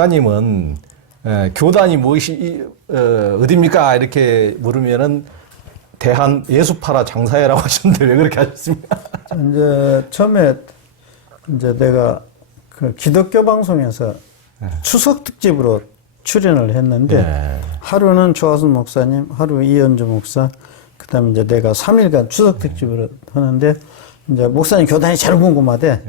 목사님은 교단이 무엇이 어디입니까? 이렇게 물으면은 대한 예수파라 장사회라고 하셨는데 왜 그렇게 하셨습니까? 이제 처음에 이제 내가 그 기독교 방송에서 추석 특집으로 출연을 했는데 하루는 조하순 목사님, 하루 이현주 목사, 그다음에 이제 내가 3일간 추석 특집으로 하는데 이제 목사님 교단이 제일 궁금하대.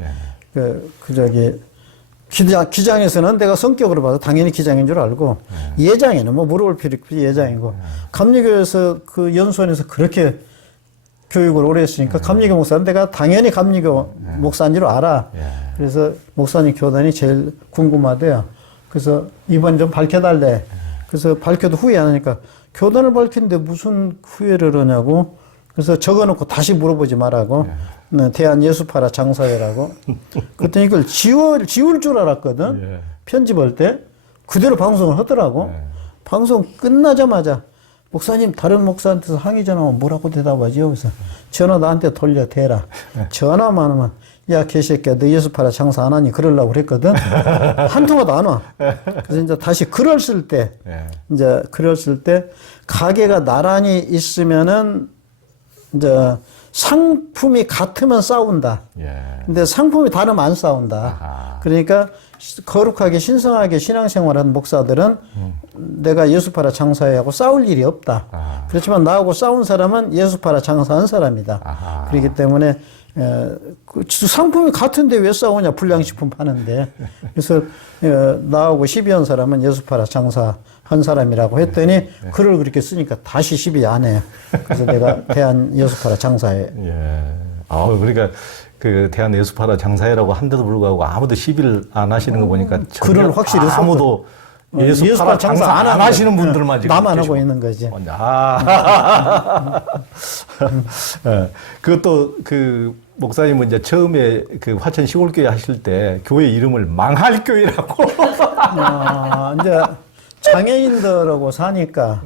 기장에서는 내가 성격으로 봐서 당연히 기장인 줄 알고 예장에는 뭐 물어볼 필요 없이 예장이고 감리교에서 그 연수원에서 그렇게 교육을 오래 했으니까 감리교 목사는 내가 당연히 감리교 목사인 줄 알아. 그래서 목사님 교단이 제일 궁금하대요. 그래서 이번 좀 밝혀달래. 그래서 밝혀도 후회 안 하니까 교단을 밝히는데 무슨 후회를 하냐고. 그래서 적어놓고 다시 물어보지 말라고. 대한 예수파라 장사회라고. 그랬더니 이걸 지울 줄 알았거든. 편집할 때. 그대로 방송을 하더라고. 방송 끝나자마자 목사님 다른 목사한테서 항의 전화하면 뭐라고 대답하지요? 그래서 전화 나한테 돌려 대라. 전화만 하면 야 개새끼야 너 예수파라 장사 안 하니 그러려고 그랬거든. 한 통화도 안 와. 그래서 이제 다시 글을 쓸 때 가게가 나란히 있으면은 이제 상품이 같으면 싸운다. 근데 상품이 다르면 안 싸운다. 그러니까 거룩하게 신성하게 신앙생활하는 목사들은 내가 예수파라 장사회하고 싸울 일이 없다. 그렇지만 나하고 싸운 사람은 예수파라 장사한 사람이다. 그렇기 때문에 상품이 같은데 왜 싸우냐, 불량식품 파는데. 그래서 나하고 시비한 사람은 예수파라 장사한 사람이라고 했더니 글을 그렇게 쓰니까 다시 시비 안 해. 그래서 내가 대한 예수파라 장사회. 그러니까 그 대한 예수파라 장사회라고 한데도 불구하고 아무도 시비를 안 하시는 거 보니까 글을 확실히 아무도 예수파라 장사 안 하시는 분들만 지금 나만 하고 있는 거지. 그것도 그 목사님은 이제 처음에 그 화천 시골교회 하실 때 교회 이름을 망할교회라고. 이제 장애인들하고 사니까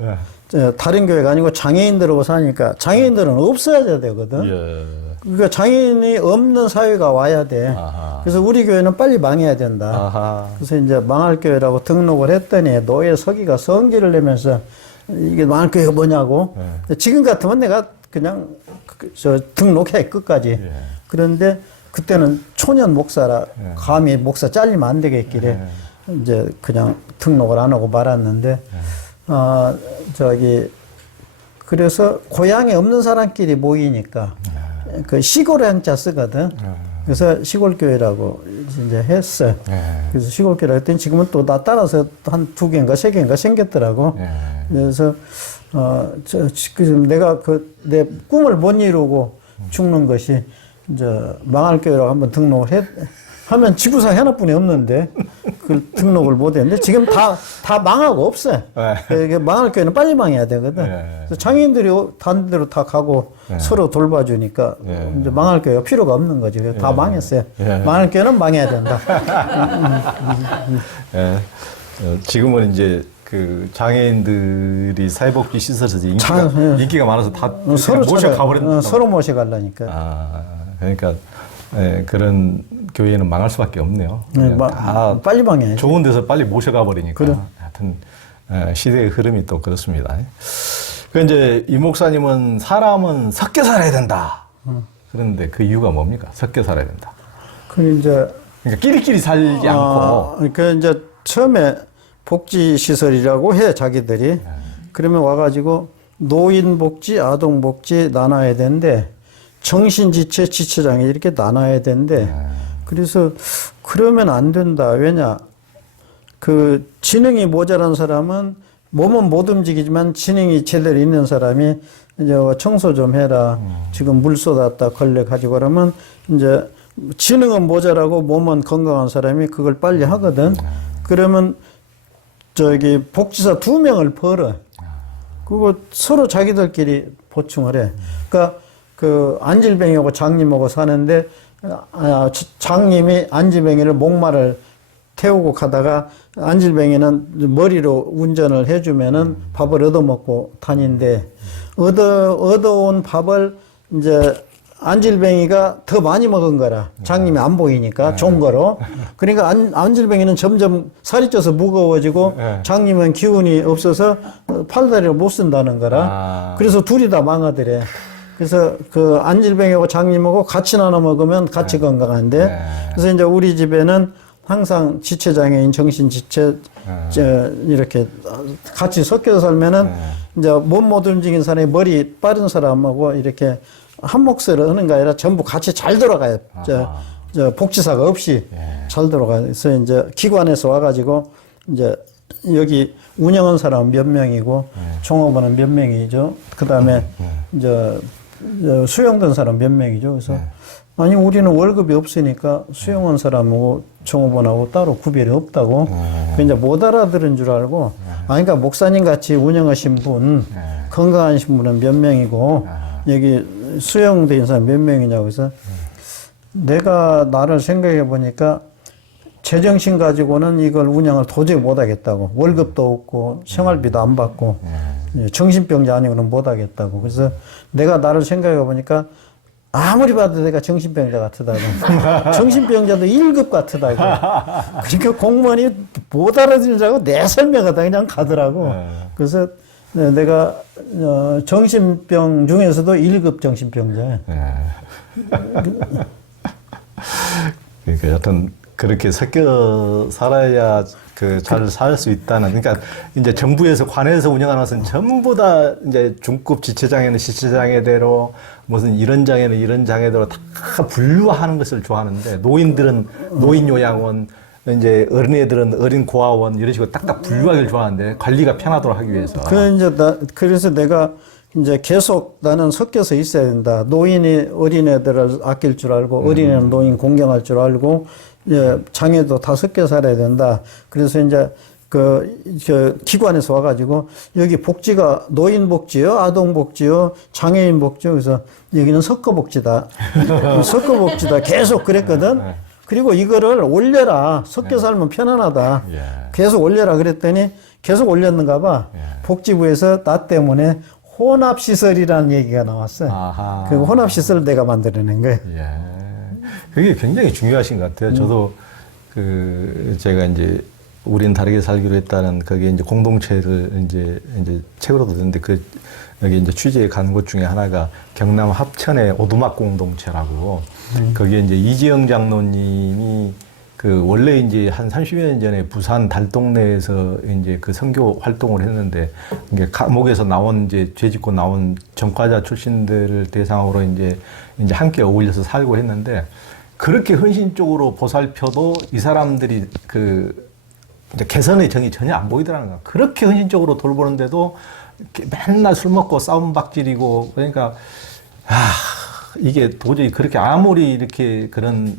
다른 교회가 아니고 장애인들하고 사니까 장애인들은 없어야 되거든. 그러니까 장애인이 없는 사회가 와야 돼. 그래서 우리 교회는 빨리 망해야 된다. 그래서 이제 망할 교회라고 등록을 했더니 노예 서기가 성기를 내면서 이게 망할 교회가 뭐냐고. 지금 같으면 내가 그냥 등록해 끝까지. 그런데 그때는 초년 목사라 감히 목사 잘리면 안 되겠길래 이제 그냥 등록을 안 하고 말았는데 그래서 고향에 없는 사람끼리 모이니까 그 시골에 한자 쓰거든. 그래서 시골교회라고 이제 했어. 그래서 시골교회라고 했더니 지금은 또 나 따라서 한 2개인가 3개인가 생겼더라고. 그래서, 내가 내 꿈을 못 이루고 죽는 것이 이제 망할 교회라고 한번 등록을 하면 지구상에 하나뿐이 없는데 그 등록을 못 했는데 지금 다 망하고 없어. 망할 교회는 빨리 망해야 되거든. 그래서 장애인들이 다른 데로 다 가고 서로 돌봐주니까 이제 망할 교회가 필요가 없는 거지. 다 망했어요. 망할 교회는 망해야 된다. 지금은 이제 그 장애인들이 사회복지 시설에서 인기가 많아서 다 서로 모셔가버렸다. 서로 모셔가려니까. 그러니까 그런 교회는 망할 수밖에 없네요. 다 빨리 망해. 좋은 데서 빨리 모셔가 버리니까. 하여튼 시대의 흐름이 또 그렇습니다. 그 이제 이 목사님은 사람은 섞여 살아야 된다. 그런데 그 이유가 뭡니까? 섞여 살아야 된다. 그러니까 끼리끼리 살지 않고. 그러니까 이제 처음에 복지시설이라고 해 자기들이. 그러면 와가지고 노인복지, 아동복지 나눠야 되는데 정신지체, 지체장애 이렇게 나눠야 되는데 그래서 그러면 안 된다. 왜냐? 그 지능이 모자란 사람은 몸은 못 움직이지만 지능이 제대로 있는 사람이 이제 청소 좀 해라. 지금 물 쏟았다 걸레 가지고 그러면 이제 지능은 모자라고 몸은 건강한 사람이 그걸 빨리 하거든. 그러면 복지사 2명을 벌어. 그리고 서로 자기들끼리 보충을 해. 그러니까 그 안질뱅이하고 장님하고 사는데 장님이 안질뱅이를 목마를 태우고 가다가 안질뱅이는 머리로 운전을 해주면은 밥을 얻어먹고 다닌데 얻어온 밥을 이제 안질뱅이가 더 많이 먹은 거라. 장님이 안 보이니까 좋은 거로. 그러니까 안질뱅이는 점점 살이 쪄서 무거워지고 장님은 기운이 없어서 팔다리를 못 쓴다는 거라. 그래서 둘이 다 망하더래. 그래서 그 안질뱅이하고 장님하고 같이 나눠 먹으면 같이 건강한데. 그래서 이제 우리 집에는 항상 지체장애인, 정신지체, 이렇게 같이 섞여서 살면은 이제 몸 못 움직이는 사람이 머리 빠른 사람하고 이렇게 한 몫을 하는 게 아니라 전부 같이 잘 돌아가요. 저 복지사가 없이 잘 돌아가요. 그래서 이제 기관에서 와가지고 이제 여기 운영한 사람 몇 명이고 종업원은 몇 명이죠. 그 다음에 이제 수용된 사람 몇 명이죠. 그래서 아니 우리는 월급이 없으니까 수용한 사람하고 종업원하고 따로 구별이 없다고. 그 이제 못 알아들은 줄 알고. 아니 그러니까 목사님 같이 운영하신 분, 건강하신 분은 몇 명이고 여기 수용돼 있는 사람 몇 명이냐고 해서 내가 나를 생각해 보니까 제정신 가지고는 이걸 운영을 도저히 못 하겠다고. 월급도 없고 생활비도 안 받고 정신병자 아니고는 못 하겠다고. 그래서 내가 나를 생각해 보니까 아무리 봐도 내가 정신병자 같다고. 정신병자도 1급 같다고. 그러니까 공무원이 못 알아들은 줄 알고 내 설명하다 그냥 가더라고. 그래서 내가 정신병 중에서도 1급 정신병자야. 그러니까 여튼 그렇게 섞여 살아야 그 잘 살 수 있다는. 그러니까 이제 정부에서 관에서 운영하는 것은 전부 다 이제 중급 지체장애는 지체장애대로 무슨 이런 장애는 이런 장애대로 다 분류하는 것을 좋아하는데 노인들은 노인 요양원, 이제 어린애들은 어린 고아원 이런 식으로 딱딱 분류하기를 좋아하는데 관리가 편하도록 하기 위해서. 그래서 내가 이제 계속 나는 섞여서 있어야 된다. 노인이 어린애들을 아낄 줄 알고 어린애는 노인 공경할 줄 알고 장애도 다 섞여 살아야 된다. 그래서 이제 저 기관에서 와가지고 여기 복지가 노인 복지요, 아동 복지요, 장애인 복지요. 그래서 여기는 섞어 복지다. 섞어 복지다. 계속 그랬거든. 그리고 이거를 올려라. 섞여 살면 편안하다. 계속 올려라 그랬더니 계속 올렸는가 봐. 복지부에서 나 때문에 혼합시설이라는 얘기가 나왔어요. 그 혼합시설을 내가 만들어낸 거예요. 그게 굉장히 중요하신 것 같아요. 저도 제가 이제 우린 다르게 살기로 했다는 거기에 이제 공동체를 이제 책으로도 듣는데 여기 이제 취재에 간 곳 중에 하나가 경남 합천의 오두막 공동체라고 거기에 이제 이지영 장로님이 원래 이제 한 30여 년 전에 부산 달동네에서 이제 그 선교 활동을 했는데 이게 감옥에서 나온 죄 짓고 나온 전과자 출신들을 대상으로 이제 함께 어울려서 살고 했는데 그렇게 헌신적으로 보살펴도 이 사람들이 이제 개선의 정이 전혀 안 보이더라는 거야. 그렇게 헌신적으로 돌보는데도 맨날 술 먹고 싸움박질이고 그러니까 이게 도저히 그렇게 아무리 이렇게 그런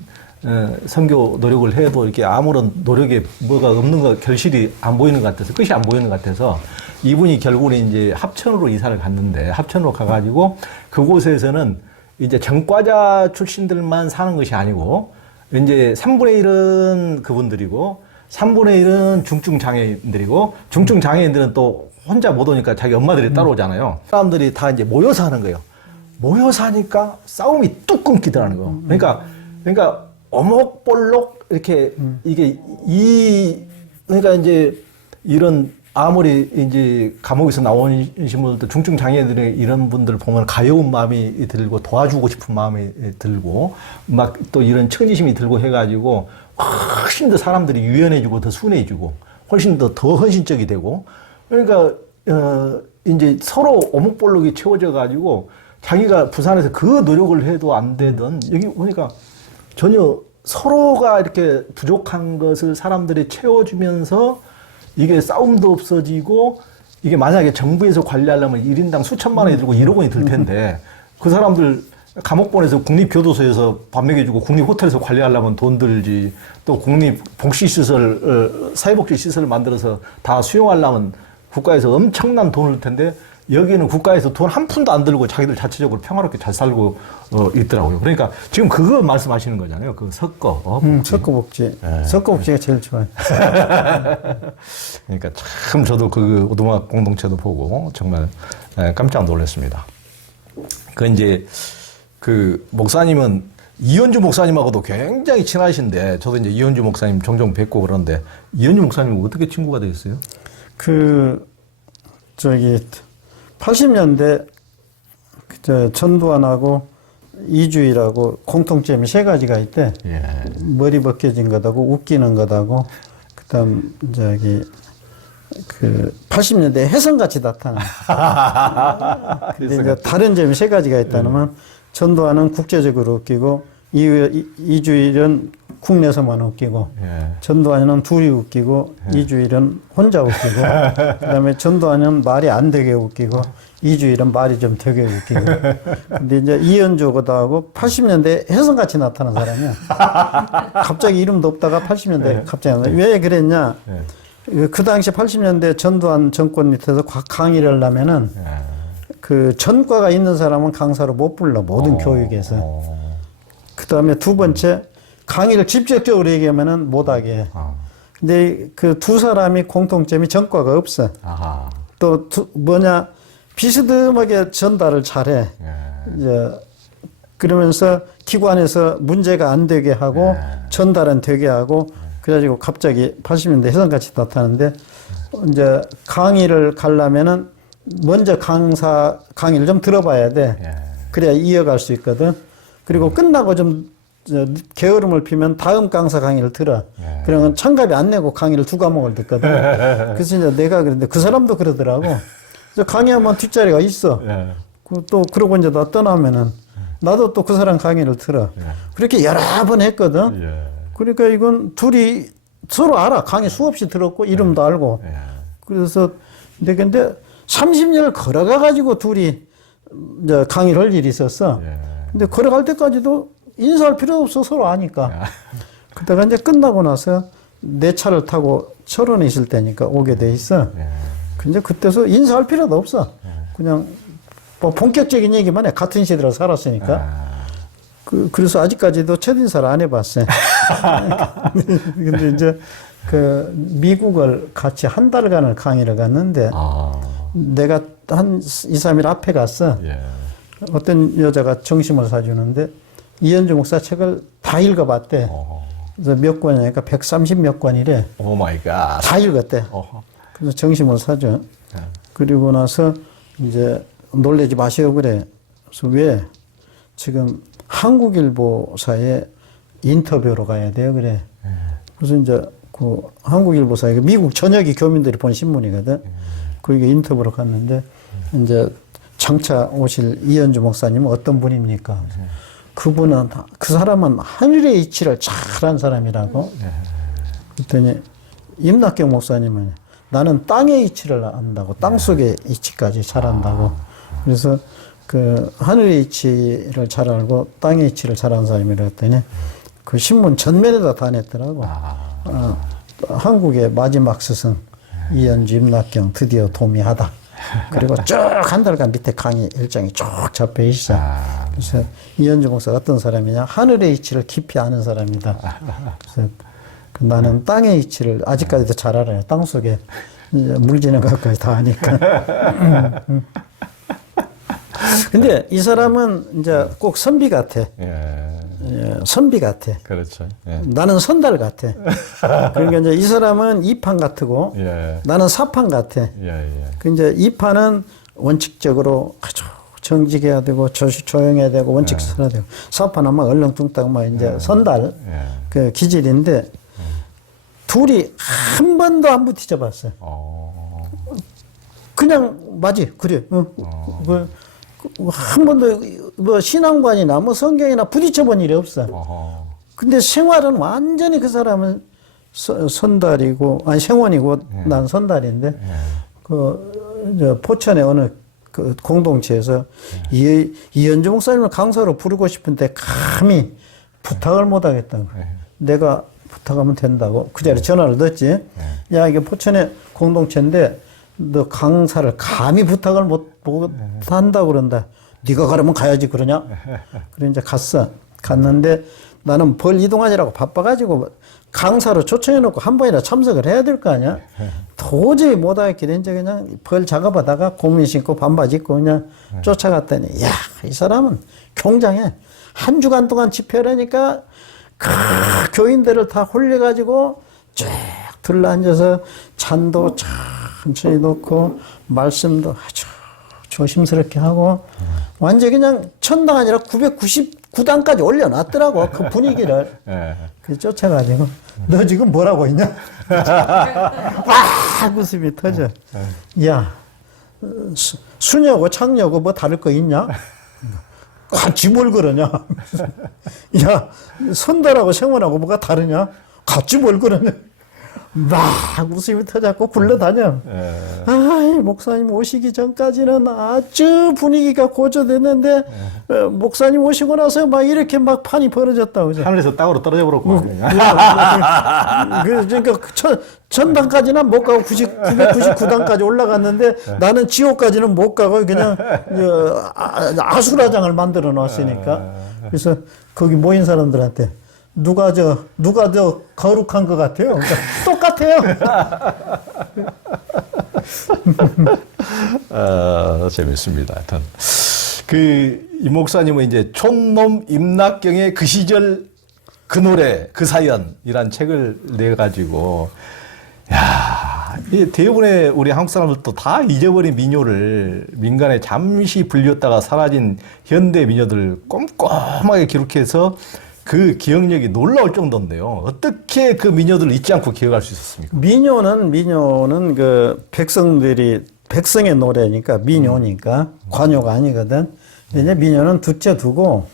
선교 노력을 해도 이렇게 아무런 노력에 뭐가 없는 거 결실이 안 보이는 것 같아서 끝이 안 보이는 것 같아서 이분이 결국은 이제 합천으로 이사를 갔는데 합천으로 가가지고 그곳에서는 이제 전과자 출신들만 사는 것이 아니고 이제 3분의 1은 그분들이고 3분의 1은 중증 장애인들이고 중증 장애인들은 또 혼자 못 오니까 자기 엄마들이 따라오잖아요. 사람들이 다 이제 모여서 하는 거예요. 모여서 하니까 싸움이 뚝 끊기더라는 거. 그러니까 어목볼록 이렇게 그러니까 이제 이런 아무리 이제 감옥에서 나오신 분들도 중증 장애인들의 이런 분들 보면 가여운 마음이 들고 도와주고 싶은 마음이 들고 막 또 이런 청지심이 들고 해가지고 훨씬 더 사람들이 유연해지고 더 순해지고 훨씬 더 헌신적이 되고 그러니까 이제 서로 어목볼록이 채워져 가지고 자기가 부산에서 그 노력을 해도 안 되던 여기 보니까 전혀 서로가 이렇게 부족한 것을 사람들이 채워주면서 이게 싸움도 없어지고 이게 만약에 정부에서 관리하려면 1인당 수천만 원이 들고 1억 원이 들 텐데 그 사람들 감옥 보내서 국립교도소에서 밥 먹여주고 국립호텔에서 관리하려면 돈 들지 또 국립복지시설, 사회복지시설을 만들어서 다 수용하려면 국가에서 엄청난 돈을 들 텐데 여기는 국가에서 돈 한 푼도 안 들고 자기들 자체적으로 평화롭게 잘 살고 있더라고요. 그러니까 지금 그거 말씀하시는 거잖아요. 그 섞어복지. 섞어복지. 섞어복지가 제일 좋아요. 그러니까 참 저도 그 오두막 공동체도 보고 정말 깜짝 놀랐습니다. 그 이제 그 목사님은 이현주 목사님하고도 굉장히 친하신데 저도 이제 이현주 목사님 종종 뵙고 그러는데 이현주 목사님은 어떻게 친구가 되겠어요? 그 저기 80년대 전두환하고 이주일하고 공통점이 세 가지가 있대. 예. 머리 벗겨진 것하고 웃기는 것하고 그다음 저기 그 80년대 해성같이 나타나. 근데 이제 다른 점이 세 가지가 있다면 전두환은 국제적으로 웃기고 이주일은 국내에서만 웃기고 전두환은 둘이 웃기고 이주일은 혼자 웃기고 그다음에 전두환은 말이 안 되게 웃기고 이주일은 말이 좀 되게 웃기고 근데 이제 이현주하고 80년대 해성같이 나타난 사람이야. 갑자기 이름도 없다가 80년대 갑자기 왜 그랬냐? 그 당시 80년대 전두환 정권 밑에서 강의를 하려면은 그 전과가 있는 사람은 강사로 못 불러 모든 교육에서. 그 다음에 두 번째 강의를 직접적으로 얘기하면은 못하게 해. 근데 그 두 사람이 공통점이 전과가 없어. 또 뭐냐 비스듬하게 전달을 잘해. 이제 그러면서 기관에서 문제가 안 되게 하고 전달은 되게 하고 그래가지고 갑자기 80년대 해성같이 나타나는데 이제 강의를 가려면은 먼저 강의를 좀 들어봐야 돼. 그래야 이어갈 수 있거든. 그리고 끝나고 좀 게으름을 피면 다음 강사 강의를 들어. 그러면 참가비 안 내고 강의를 두 과목을 듣거든. 그래서 이제 내가 그랬는데 그 사람도 그러더라고. 그래서 강의하면 뒷자리가 있어. 또 그러고 이제 나 떠나면은 나도 또 그 사람 강의를 들어. 그렇게 여러 번 했거든. 그러니까 이건 둘이 서로 알아. 강의 수없이 들었고 이름도 알고. 그래서 근데 30년을 걸어가 가지고 둘이 이제 강의를 할 일이 있었어. 근데 걸어갈 때까지도 인사할 필요 없어. 서로 아니까. 그러다가 이제 끝나고 나서 내 차를 타고 철원에 있을 때니까 오게 돼 있어. 근데 그때서 인사할 필요도 없어. 그냥 뭐 본격적인 얘기만 해. 같은 시대로 살았으니까. 그래서 아직까지도 첫인사를 안 해봤어요. 근데 이제 그 미국을 같이 한 달간을 강의를 갔는데 내가 한 2, 3일 앞에 갔어. 어떤 여자가 점심을 사주는데 이현주 목사 책을 다 읽어봤대. 그래서 몇 권이니까 130 몇 권이래. 오 마이 갓. 다 읽었대. 그래서 점심을 사줘. 그리고 나서 이제 놀래지 마시오 그래. 그래서 왜? 지금 한국일보사에 인터뷰로 가야 돼요 그래. 그래서 이제 그 한국일보사에 미국 전역이 교민들이 본 신문이거든. 거기에 인터뷰로 갔는데 이제 장차 오실 이현주 목사님은 어떤 분입니까? 그분은 그 사람은 하늘의 이치를 잘한 사람이라고. 그랬더니 임낙경 목사님은 나는 땅의 이치를 안다고. 땅 속의 이치까지 잘한다고. 그래서 그 하늘의 이치를 잘 알고 땅의 이치를 잘하는 사람이라 했더니 그 신문 전면에다 다 냈더라고. 한국의 마지막 스승 이현주 임낙경 드디어 도미하다. 그리고 쭉 한 달간 밑에 강의 일정이 쭉 잡혀 있어. 그래서 이현주 목사가 어떤 사람이냐? 하늘의 이치를 깊이 아는 사람이다. 그래서 나는 땅의 이치를 아직까지도 잘 알아요. 땅 속에 물지는 것까지 다 아니까. 근데 이 사람은 이제 꼭 선비 같아. 선비 같아. 그렇죠. 나는 선달 같아. 그러니까 이제 이 사람은 2판 같고 나는 4판 같아. 그 이제 2판은 원칙적으로 아주 정직해야 되고 조용해야 되고 원칙스러야 되고 4판은 막 얼렁뚱땅 막 이제 선달 그 기질인데 둘이 한 번도 안 부딪혀 봤어요. 그냥 맞지 그래. 한 번도 뭐 신앙관이나 뭐 성경이나 부딪혀 본 일이 없어. 근데 생활은 완전히 그 사람은 선달이고 아니 생원이고 난 선달인데 그 포천의 어느 그 공동체에서 이현주 목사님을 강사로 부르고 싶은데 감히 부탁을 못 하겠다고. 내가 부탁하면 된다고 그 자리에 전화를 넣었지. 야 이게 포천의 공동체인데 너 강사를 감히 부탁을 못 한다고 그런다. 네가 가려면 가야지 그러냐? 그래 이제 갔는데 나는 벌 이동하느라고 바빠가지고 강사로 초청해놓고 한 번이나 참석을 해야 될 거 아니야? 도저히 못하겠길래 이제 그냥 벌 작업하다가 고민 신고 반바지 입고 그냥 쫓아갔더니, 야, 이 사람은 경장해. 한 주간 동안 집회하니까 그 교인들을 다 홀려가지고 쭉 둘러앉아서 잔도 천천히 놓고 말씀도 아주 조심스럽게 하고 완전히 그냥 천당 아니라 999단까지 올려놨더라고. 그 분위기를. 그 쫓아가지고 너 지금 뭐라고 했냐? 막 웃음이 터져. 야, 수녀고 창녀고 뭐 다를 거 있냐? 같이 뭘 그러냐? 야, 선달하고 생원하고 뭐가 다르냐? 같이 뭘 그러냐? 막 웃음이 터졌고 굴러다녀. 아이, 목사님 오시기 전까지는 아주 분위기가 고조됐는데 목사님 오시고 나서 막 이렇게 막 판이 벌어졌다. 그죠? 하늘에서 땅으로 떨어져 버렸고. 그러니까 천당까지는 못 가고 999단까지 올라갔는데 나는 지옥까지는 못 가고 그냥 아수라장을 만들어 놨으니까. 그래서 거기 모인 사람들한테 누가 더 거룩한 것 같아요? 그러니까 똑같아요. 재밌습니다. 하여튼. 이 목사님은 이제 촌놈 임낙경의 그 시절 그 노래, 그 사연이란 책을 내가지고, 야, 이 대부분의 우리 한국 사람들도 다 잊어버린 민요를 민간에 잠시 불렸다가 사라진 현대 민요들 꼼꼼하게 기록해서 그 기억력이 놀라울 정도인데요. 어떻게 그 민요들을 잊지 않고 기억할 수 있었습니까? 민요는 그 백성의 노래니까 민요니까 관요가 아니거든. 근데 민요는 둘째 두고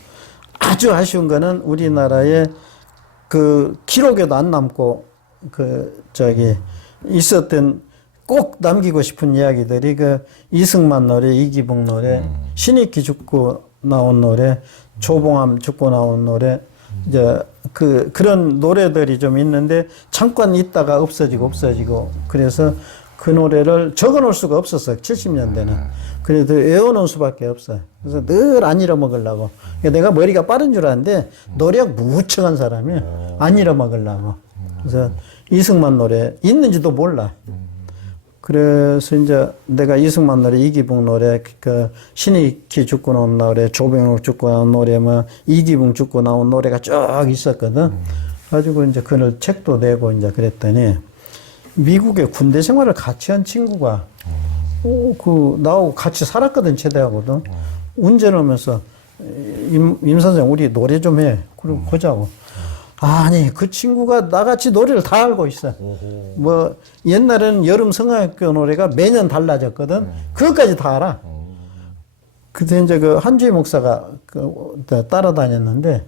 아주 아쉬운 거는 우리나라의 그 기록에도 안 남고 있었던 꼭 남기고 싶은 이야기들이 그 이승만 노래, 이기붕 노래, 신익기 죽고 나온 노래, 조봉암 죽고 나온 노래, 이제 그런 노래들이 좀 있는데 잠깐 있다가 없어지고 그래서 그 노래를 적어 놓을 수가 없었어요. 70년대는. 그래도 외워놓을 수밖에 없어요. 그래서 늘 안 잃어먹으려고. 그러니까 내가 머리가 빠른 줄 아는데 노래가 무척한 사람이에요. 안 잃어먹으려고. 그래서 이승만 노래 있는지도 몰라. 그래서 이제 내가 이승만 노래, 이기붕 노래, 그 신익희 죽고 나온 노래, 조병욱 죽고 나온 노래, 뭐 이기붕 죽고 나온 노래가 쭉 있었거든. 가지고 이제 그걸 책도 내고 이제 그랬더니 미국에 군대 생활을 같이 한 친구가 나하고 같이 살았거든, 제대하고도. 운전하면서 임 선생 우리 노래 좀 해. 그리고 보자고. 아니, 그 친구가 나같이 노래를 다 알고 있어. 뭐, 옛날에는 여름 성악교 노래가 매년 달라졌거든. 그것까지 다 알아. 그때 이제 그 한주희 목사가 따라다녔는데,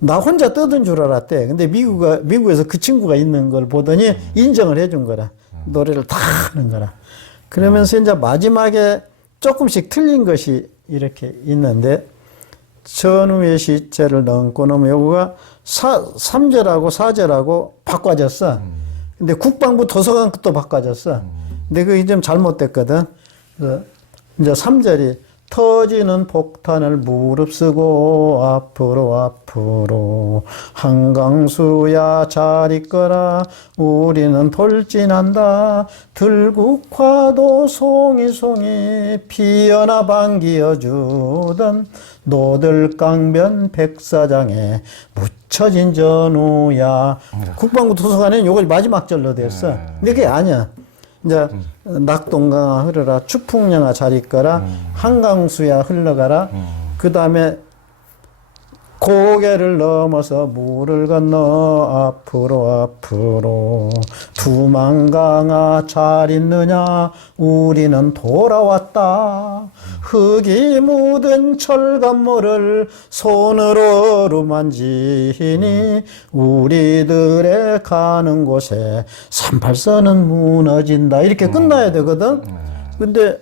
나 혼자 떠든 줄 알았대. 근데 미국에서 그 친구가 있는 걸 보더니 인정을 해준 거라. 노래를 다 하는 거라. 그러면서 이제 마지막에 조금씩 틀린 것이 이렇게 있는데, 전후의 시체를 넘고 넘어 요거가 3절하고 4절하고 바꿔졌어. 근데 국방부 도서관 것도 바꿔졌어. 근데 그게 좀 잘못됐거든. 이제 3절이 터지는 폭탄을 무릅쓰고 앞으로 한강수야 잘 있거라 우리는 돌진한다 들국화도 송이 피어나 반기어주던 노들강변 백사장에 묻혀진 전우야. 국방부 도서관에는 요걸 마지막 절로 됐어. 근데 그게 아니야. 이제 낙동강아 흐르라 추풍령아 잘 있거라 한강수야 흘러가라 그 다음에 고개를 넘어서 물을 건너 앞으로 두만강아 잘 있느냐 우리는 돌아왔다 흙이 묻은 철감모를 손으로 만지니 우리들의 가는 곳에 38선은 무너진다 이렇게 끝나야 되거든. 근데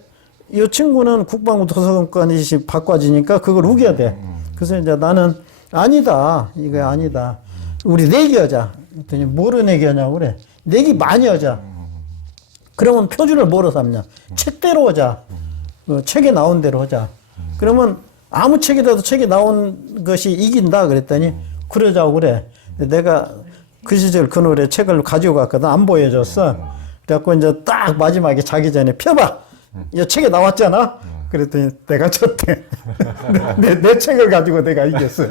이 친구는 국방부 도서관이 바꿔지니까 그걸 우겨야 돼. 그래서 이제 나는 아니다 이거 아니다 우리 내기하자 그랬더니 뭐로 내기하냐고 그래. 내기 많이 하자. 그러면 표준을 뭐로 삼냐 책대로 하자. 책에 나온 대로 하자. 그러면 아무 책이라도 책에 나온 것이 이긴다 그랬더니 그러자고 그래. 내가 그 시절 그 노래 책을 가지고 갔거든. 안 보여줬어. 그래갖고 이제 딱 마지막에 자기 전에 펴봐. 이 책에 나왔잖아. 그랬더니 내가 졌대. 내 책을 가지고 내가 이겼어.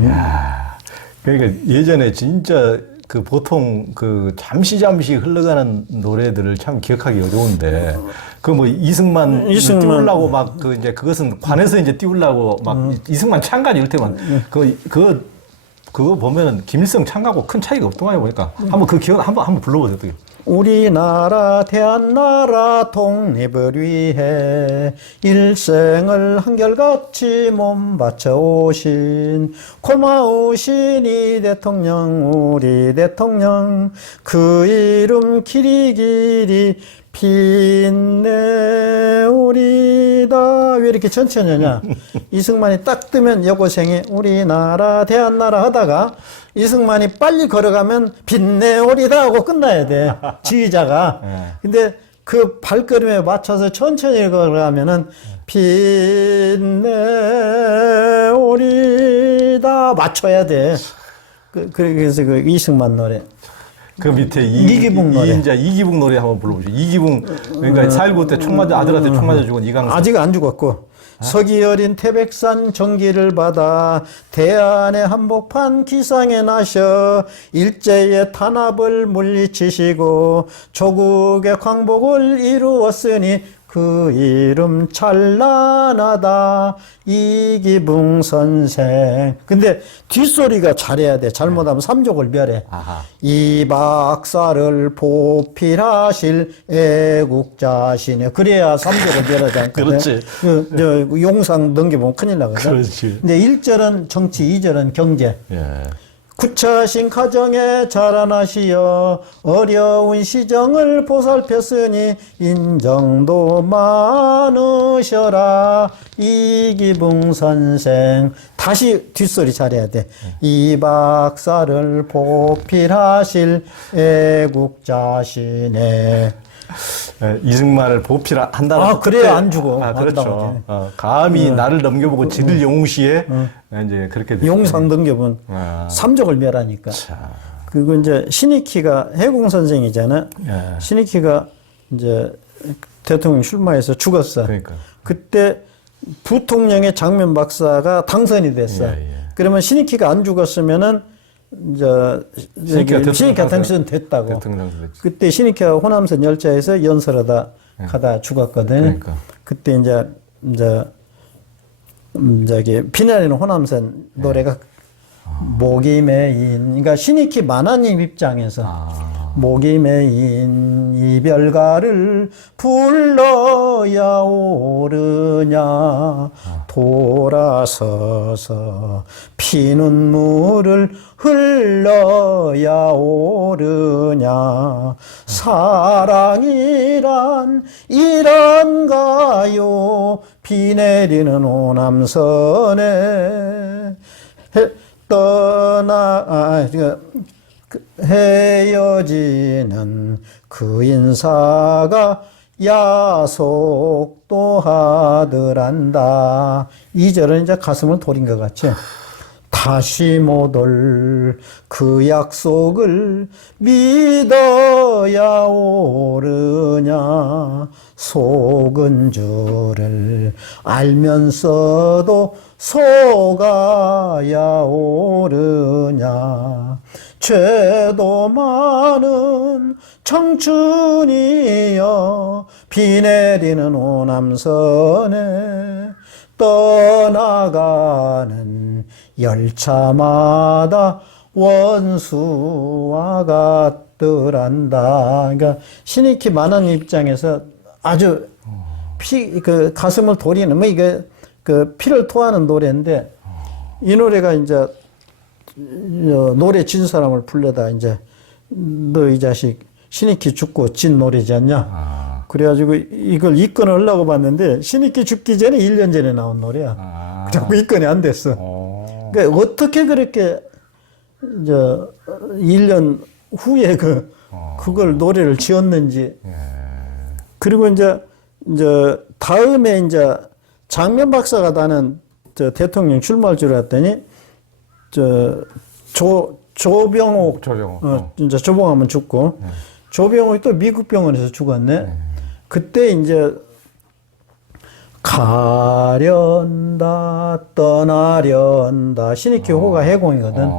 이야, 그러니까 예전에 진짜 그 보통 그 잠시 흘러가는 노래들을 참 기억하기 어려운데 그 뭐 이승만 띄우려고 막 그 이제 그것은 관에서 이제 띄우려고 막 이승만 창가 이럴 때만 그거 보면은 김일성 창가고 큰 차이가 없더만요 보니까 한번 그 기억 한번 불러보세요. 우리나라 대한나라 독립을 위해 일생을 한결같이 몸 바쳐 오신 고마우신 이 대통령 우리 대통령 그 이름 길이 빛내오리다. 왜 이렇게 천천히 하냐? 이승만이 딱 뜨면 여고생이 우리나라 대한나라 하다가 이승만이 빨리 걸어가면 빛내오리다 하고 끝나야 돼. 지휘자가. 근데 그 발걸음에 맞춰서 천천히 걸어가면은 빛내오리다 맞춰야 돼. 그래서 그 이승만 노래. 그 밑에 이기붕 노래. 이기붕 노래 한번 불러보죠. 이기붕 그러니까 4.19 때 아들한테 총 맞아 죽은 이강사. 아직 안 죽었고. 서기 어린 태백산 전기를 받아 대안의 한복판 기상에 나셔 일제의 탄압을 물리치시고 조국의 광복을 이루었으니 그 이름 찬란하다 이기붕 선생. 근데 뒷소리가 잘해야 돼. 잘못하면 삼족을 멸해. 아하. 이 박사를 보필하실 애국자시네. 그래야 삼족을 멸하지. 그렇지. 용상 넘겨보면 큰일 나거든. 그렇지. 근데 1절은 정치, 2절은 경제. 예. 구차신 가정에 자라나시어 어려운 시정을 보살폈으니 인정도 많으셔라 이기붕 선생. 다시 뒷소리 잘해야 돼. 이 박사를 보필하실 애국자시네. 이승만을 보필한다는. 아, 그래야 안 죽어. 그렇죠. 감히 나를 넘겨보고 지들 영웅시에 이제 그렇게 됐죠. 용상 넘겨본 삼족을 멸하니까. 자. 그리고 이제 신익희가 해공 선생이잖아. 예. 신익희가 이제 대통령 출마해서 죽었어. 그러니까. 그때 부통령의 장면 박사가 당선이 됐어. 예. 그러면 신익희가 안 죽었으면은 이제 신익희가 당선됐다고. 대통령 됐지. 그때 신익희가 호남선 열차에서 연설하다 가다 죽었거든. 그러니까. 그때 이제 저기 비나리는 호남선 노래가 목이 메인. 그러니까 신익희 만화님 입장에서 목이 메인 이별가를 불러야 오르냐 돌아서서 피눈물을 흘러야 오르냐 사랑이란 이란가요 비 내리는 오남선에 헤어지는 그 인사가 야속도 하더란다. 2절은 이제 가슴을 돌린 것 같지. 다시 못 올 그 약속을 믿어야 오르냐 속은 줄을 알면서도 속아야 오르냐 죄도 많은 청춘이여 비 내리는 오남선에 떠나가는 열차마다 원수와 같더란다. 그러니까 신익희 만화님 입장에서 아주 그 가슴을 도리는 뭐 이게 그 피를 토하는 노래인데 이 노래가 이제 노래 진 사람을 불러다 이제 너 이 자식 신익희 죽고 진 노래지 않냐. 그래가지고 이걸 입건하려고 봤는데 신익희 죽기 전에 1년 전에 나온 노래야. 자꾸 입건이 안 됐어. 그러니까 어떻게 그렇게 이제 1년 후에 그걸 노래를 지었는지. 그리고 이제 다음에 이제 장면 박사가 나는 대통령 출마할 줄 알았더니 조병옥. 조병옥. 진짜 조봉하면 죽고. 조병옥이 또 미국 병원에서 죽었네. 그때 이제 가련다 떠나련다 신익희 호가 해공이거든.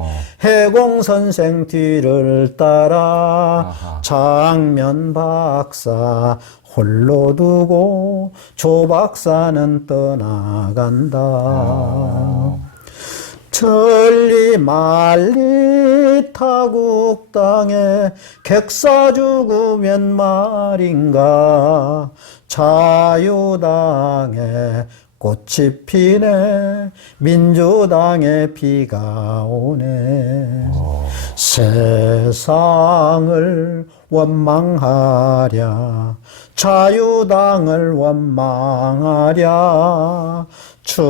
해공 선생 뒤를 따라 장면 박사 홀로 두고 조 박사는 떠나간다. 천리 만리 타국 땅에 객사 죽으면 말인가. 자유당에 꽃이 피네 민주당에 비가 오네. 세상을 원망하랴 자유당을 원망하랴. 춘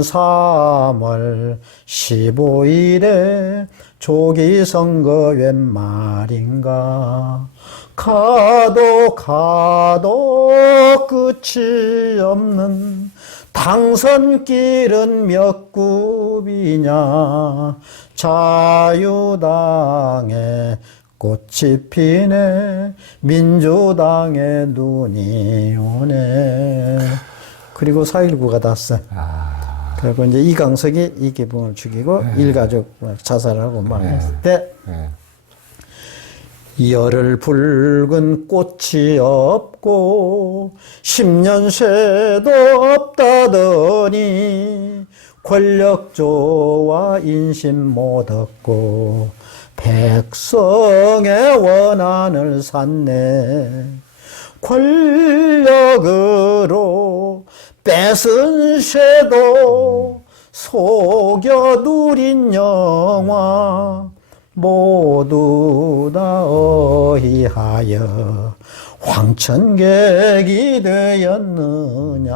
3월 15일에 조기 선거 웬 말인가. 가도 끝이 없는 당선길은 몇 굽이냐. 자유당에 꽃이 피네 민주당에 눈이 오네. 그리고 4.19가 났어. 그리고 이제 이강석이 이기붕을 죽이고 일가족 자살하고 막 했을 때 열을 붉은 꽃이 없고 10년 새도 없다더니 권력조와 인심 못 얻고 백성의 원한을 샀네. 권력으로 뺏은 쇠도 속여 누린 영화 모두 다 어이하여 황천객이 되었느냐.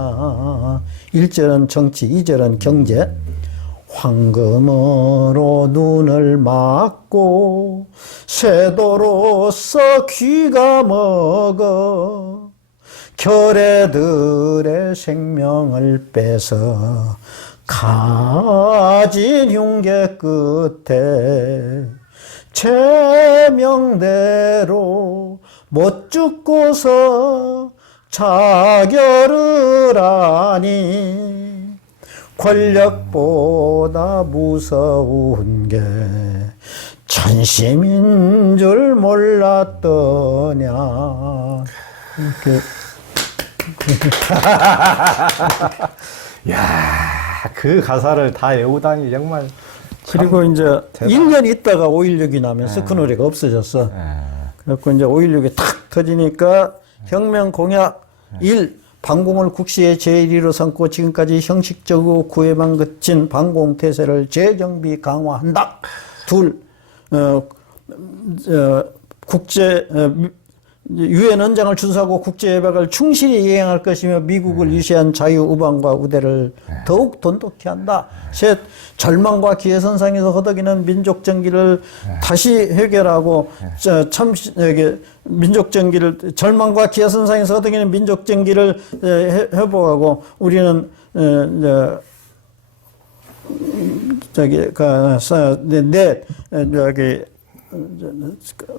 1절은 정치, 2절은 경제. 황금으로 눈을 막고 쇠도로서 귀가 먹어 결애들의 생명을 뺏어 가진 흉계 끝에 제명대로 못 죽고서 자결을 하니 권력보다 무서운 게 전심인 줄 몰랐더냐. 이렇게. 야, 그 가사를 다 외우다니 정말. 그리고 이제 1년 있다가 5.16이 나면서 그 노래가 없어졌어. 그래갖고 이제 5.16이 탁 터지니까 혁명 공약 1. 반공을 국시의 제1위로 삼고 지금까지 형식적으로 구애만 그친 반공태세를 재정비 강화한다. 2. 국제 유엔 헌장을 준수하고 국제협약을 충실히 이행할 것이며 미국을 위시한 자유우방과 우대를 더욱 돈독히 한다. 셋, 절망과 기회선상에서 허덕이는 민족정기를 다시 해결하고 민족정기를 절망과 기회선상에서 허덕이는 민족정기를 회복하고 우리는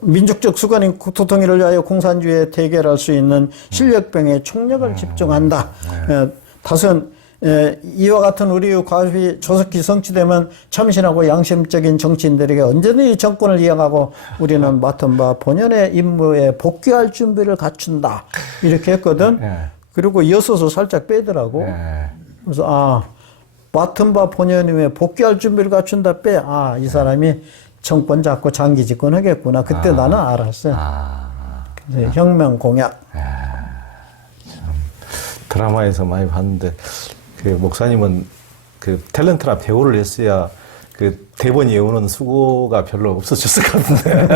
민족적 수간인 국토통일을 위하여 공산주의에 대결할 수 있는 실력병에 총력을 집중한다. 5. 이와 같은 우리의 과업이 조속히 성취되면 참신하고 양심적인 정치인들에게 언제든지 정권을 이행하고 우리는 맡은 바 본연의 임무에 복귀할 준비를 갖춘다. 이렇게 했거든. 그리고 이어서서 살짝 빼더라고. 그래서 맡은 바 본연임에 복귀할 준비를 갖춘다 빼. 이 사람이 정권 잡고 장기 집권하겠구나. 그때 나는 알았어요. 혁명 공약. 참 드라마에서 많이 봤는데 그 목사님은 그 탤런트나 배우를 했어야 그 대본 외우는 수고가 별로 없어졌을 것 같은데.